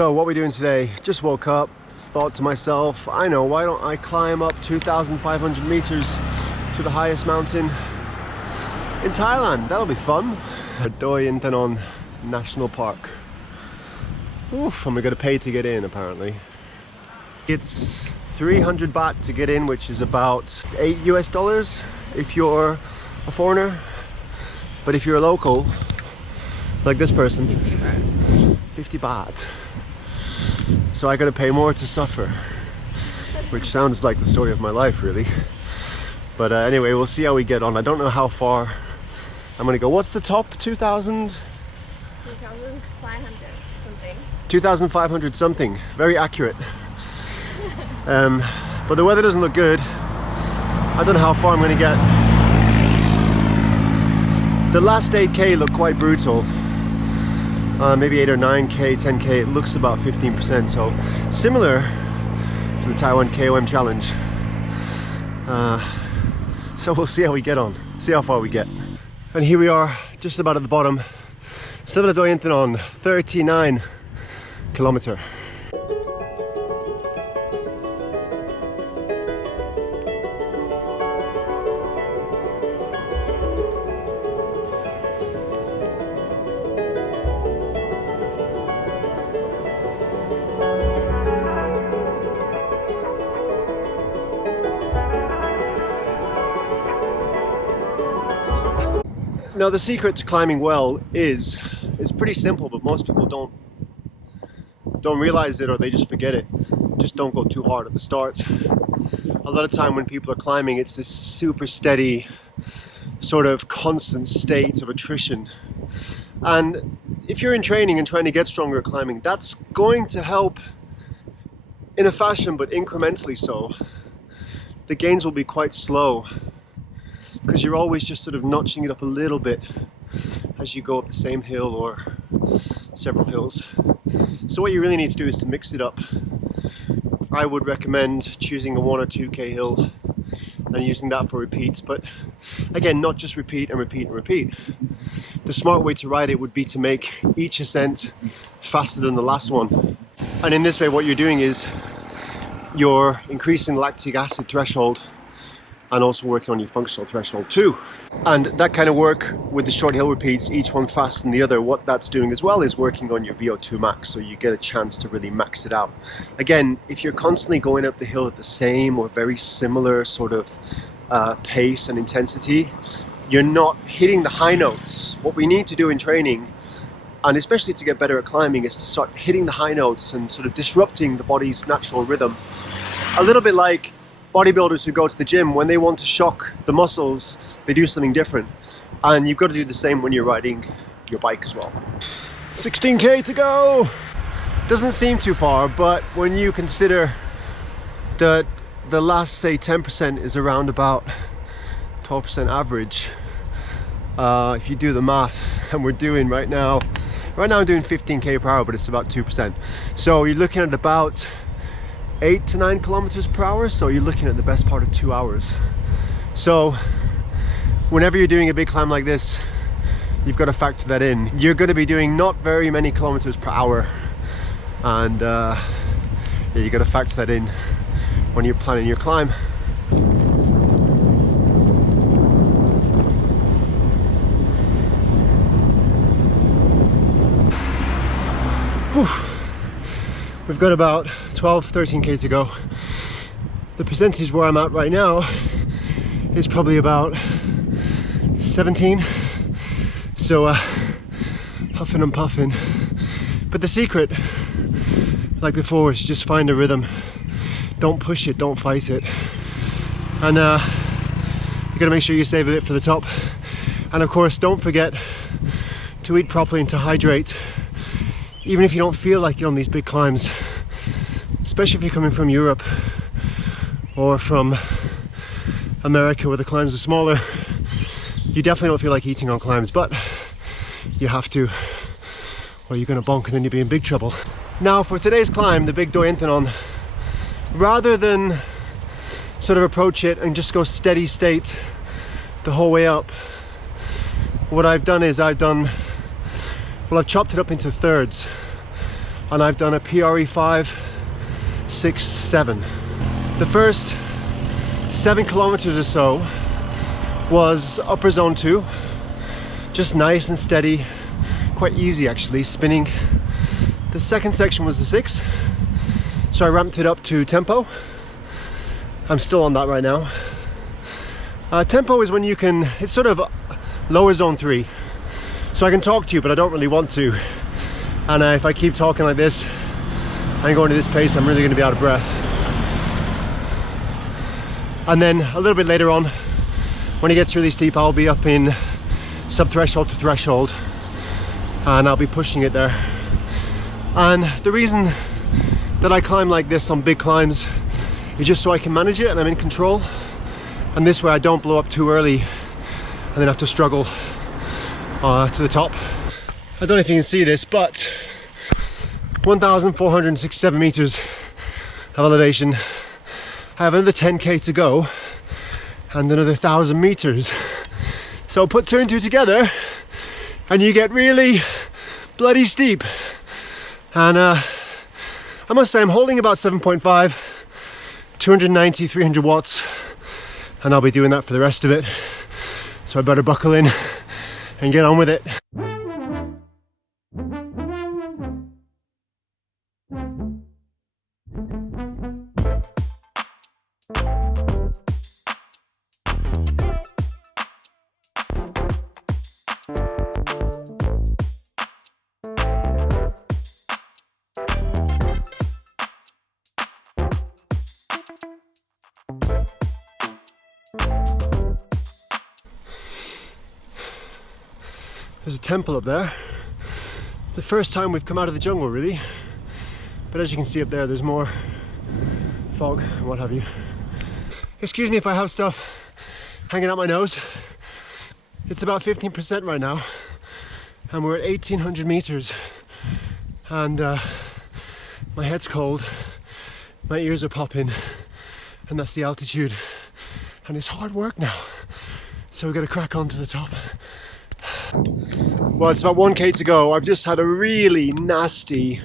So what are we doing today? Just woke up, thought to myself, I know, why don't I climb up 2,500 meters to the highest mountain in Thailand? That'll be fun. Doi Inthanon National Park. Oof, and we're gonna pay to get in apparently. It's 300 baht to get in, which is about $8 US if you're a foreigner. But if you're a local, like this person, 50 baht. So I gotta pay more to suffer, which sounds like the story of my life really. But anyway, we'll see how we get on. I don't know how far I'm gonna go. What's the top? 2,000? 2,500 something. 2,500 something. Very accurate. But the weather doesn't look good. I don't know how far I'm gonna get. The last 8K looked quite brutal. Maybe 8 or 9K, 10K, it looks about 15%, so similar to the Taiwan KOM challenge. So we'll see how we get on, see how far we get. And here we are, just about at the bottom. Strava Doi Inthanon, 39 kilometer. Now the secret to climbing well is pretty simple, but most people don't realize it, or they just forget it. Just don't go too hard at the start. A lot of time when people are climbing, it's this super steady sort of constant state of attrition. And if you're in training and trying to get stronger at climbing, that's going to help in a fashion, but incrementally so. The gains will be quite slow, because you're always just sort of notching it up a little bit as you go up the same hill or several hills. So what you really need to do is to mix it up. I would recommend choosing a 1 or 2K hill and using that for repeats, but again, not just repeat and repeat and repeat. The smart way to ride it would be to make each ascent faster than the last one. And in this way, what you're doing is you're increasing the lactic acid threshold and also working on your functional threshold too. And that kind of work with the short hill repeats, each one faster than the other, what that's doing as well is working on your VO2 max, so you get a chance to really max it out. Again, if you're constantly going up the hill at the same or very similar sort of pace and intensity, you're not hitting the high notes. What we need to do in training, and especially to get better at climbing, is to start hitting the high notes and sort of disrupting the body's natural rhythm. A little bit like bodybuilders who go to the gym, when they want to shock the muscles, they do something different. And you've got to do the same when you're riding your bike as well. 16K to go! Doesn't seem too far, but when you consider that the last, say, 10% is around about 12% average, if you do the math, and we're doing right now I'm doing 15K per hour, but it's about 2%. So you're looking at about 8 to 9 kilometers per hour, so you're looking at the best part of 2 hours. So whenever you're doing a big climb like this, you've got to factor that in. You're going to be doing not very many kilometers per hour, and yeah, you got to factor that in when you're planning your climb. Whew. We've got about 12-13K to go. The percentage where I'm at right now is probably about 17. So huffing and puffing. But the secret, like before, is just find a rhythm. Don't push it, don't fight it. And you gotta make sure you save a bit for the top. And of course, don't forget to eat properly and to hydrate. Even if you don't feel like you're on these big climbs, especially if you're coming from Europe or from America where the climbs are smaller, you definitely don't feel like eating on climbs, but you have to, or you're gonna bonk and then you'll be in big trouble. Now for today's climb, the big Doi Inthanon, rather than sort of approach it and just go steady state the whole way up, what I've done is I've chopped it up into thirds. and I've done a PRE 5, 6, 7. The first 7 kilometers or so was upper zone 2, just nice and steady, quite easy actually, spinning. The second section was the 6, so I ramped it up to tempo. I'm still on that right now. Tempo is when you can, it's sort of lower zone 3, so I can talk to you but I don't really want to, and if I keep talking like this and going to this pace, I'm really going to be out of breath. And then a little bit later on, when it gets really steep, I'll be up in sub-threshold to threshold, and I'll be pushing it there. And the reason that I climb like this on big climbs is just so I can manage it and I'm in control, and this way I don't blow up too early and then have to struggle to the top. I don't know if you can see this, but 1,467 meters of elevation. I have another 10k to go and another 1,000 meters. So put 2 and 2 together and you get really bloody steep. And I must say I'm holding about 7.5, 290, 300 watts, and I'll be doing that for the rest of it. So I better buckle in and get on with it. There's a temple up there. It's the first time we've come out of the jungle really, but as you can see up there, there's more fog and what have you. Excuse me if I have stuff hanging out my nose. It's about 15% right now and we're at 1,800 meters, and my head's cold, my ears are popping, and that's the altitude, and it's hard work now, so we've got to crack on to the top. Well, it's about 1k to go. I've just had a really nasty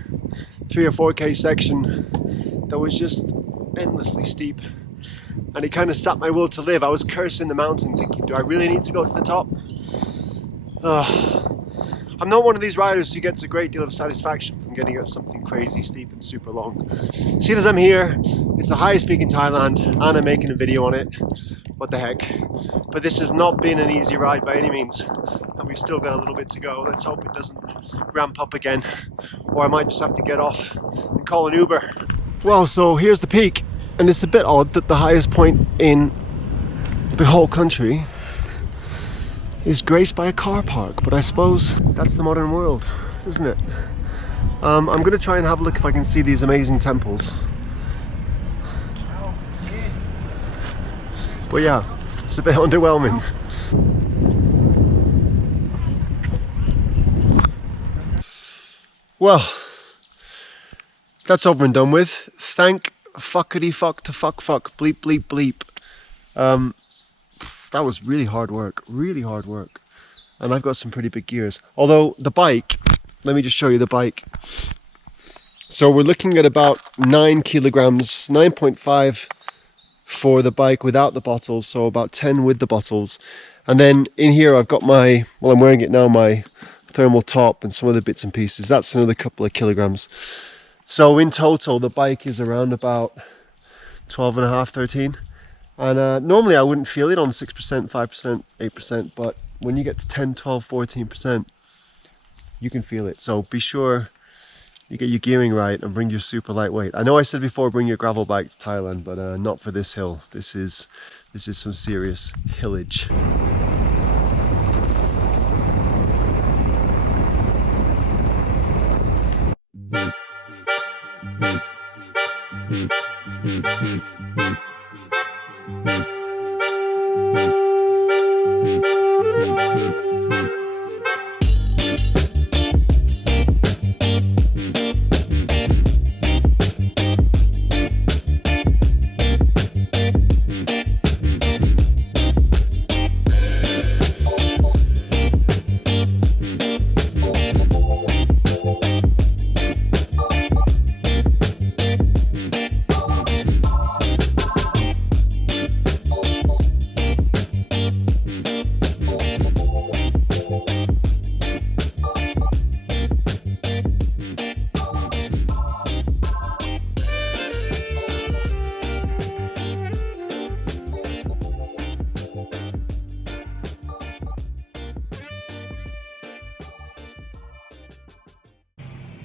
3 or 4k section that was just endlessly steep, and it kind of sapped my will to live. I was cursing the mountain thinking, do I really need to go to the top? I'm not one of these riders who gets a great deal of satisfaction from getting up something crazy steep and super long. Seeing as I'm here, it's the highest peak in Thailand and I'm making a video on it. What the heck. But this has not been an easy ride by any means, and we've still got a little bit to go. Let's hope it doesn't ramp up again, or I might just have to get off and call an Uber. Well, so here's the peak, and it's a bit odd that the highest point in the whole country is graced by a car park, but I suppose that's the modern world, isn't it? I'm going to try and have a look if I can see these amazing temples. But yeah, it's a bit underwhelming. Well, that's over and done with. Thank fuckity fuck to fuck bleep bleep bleep. That was really hard work, and I've got some pretty big gears. Although the bike, let me just show you the bike. So we're looking at about 9 kilograms, 9.5 for the bike without the bottles, so about 10 with the bottles. And then in here I've got my, well, I'm wearing it now, my thermal top and some other bits and pieces. That's another couple of kilograms. So in total the bike is around about 12.5, 13. And normally I wouldn't feel it on 6%, 5%, 8%, but when you get to 10, 12, 14%, you can feel it. So be sure you get your gearing right and bring your super lightweight. I know I said before bring your gravel bike to Thailand, but not for this hill. This is some serious hillage.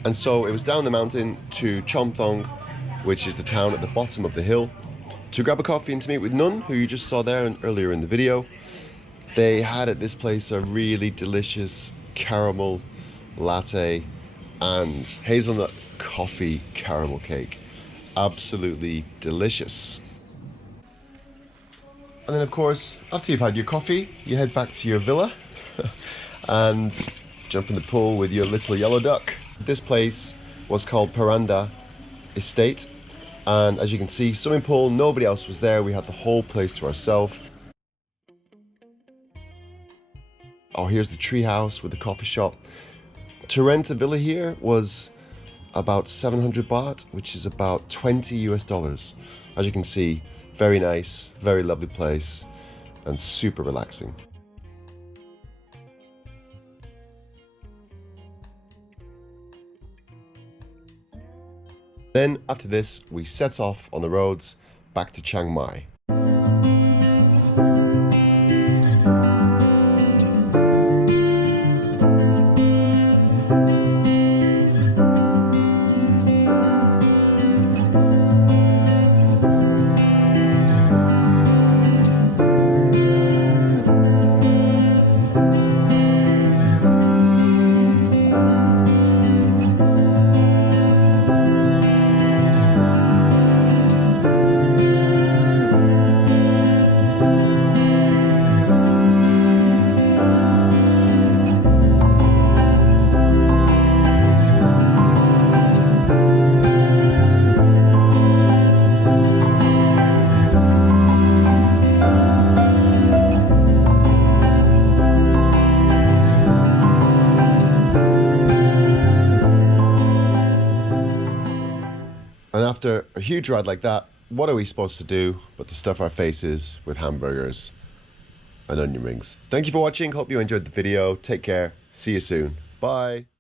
And so it was down the mountain to Chomthong, which is the town at the bottom of the hill, to grab a coffee and to meet with Nun, who you just saw there earlier in the video. They had at this place a really delicious caramel latte and hazelnut coffee caramel cake. Absolutely delicious. And then of course, after you've had your coffee, you head back to your villa and jump in the pool with your little yellow duck. This place was called Paranda Estate, and as you can see, swimming pool, nobody else was there. We had the whole place to ourselves. Oh, here's the tree house with the coffee shop. To rent a villa here was about 700 baht, which is about 20 US dollars. As you can see, very nice, very lovely place, and super relaxing. Then after this, we set off on the roads back to Chiang Mai. And after a huge ride like that, what are we supposed to do but to stuff our faces with hamburgers and onion rings? Thank you for watching. Hope you enjoyed the video. Take care. See you soon. Bye.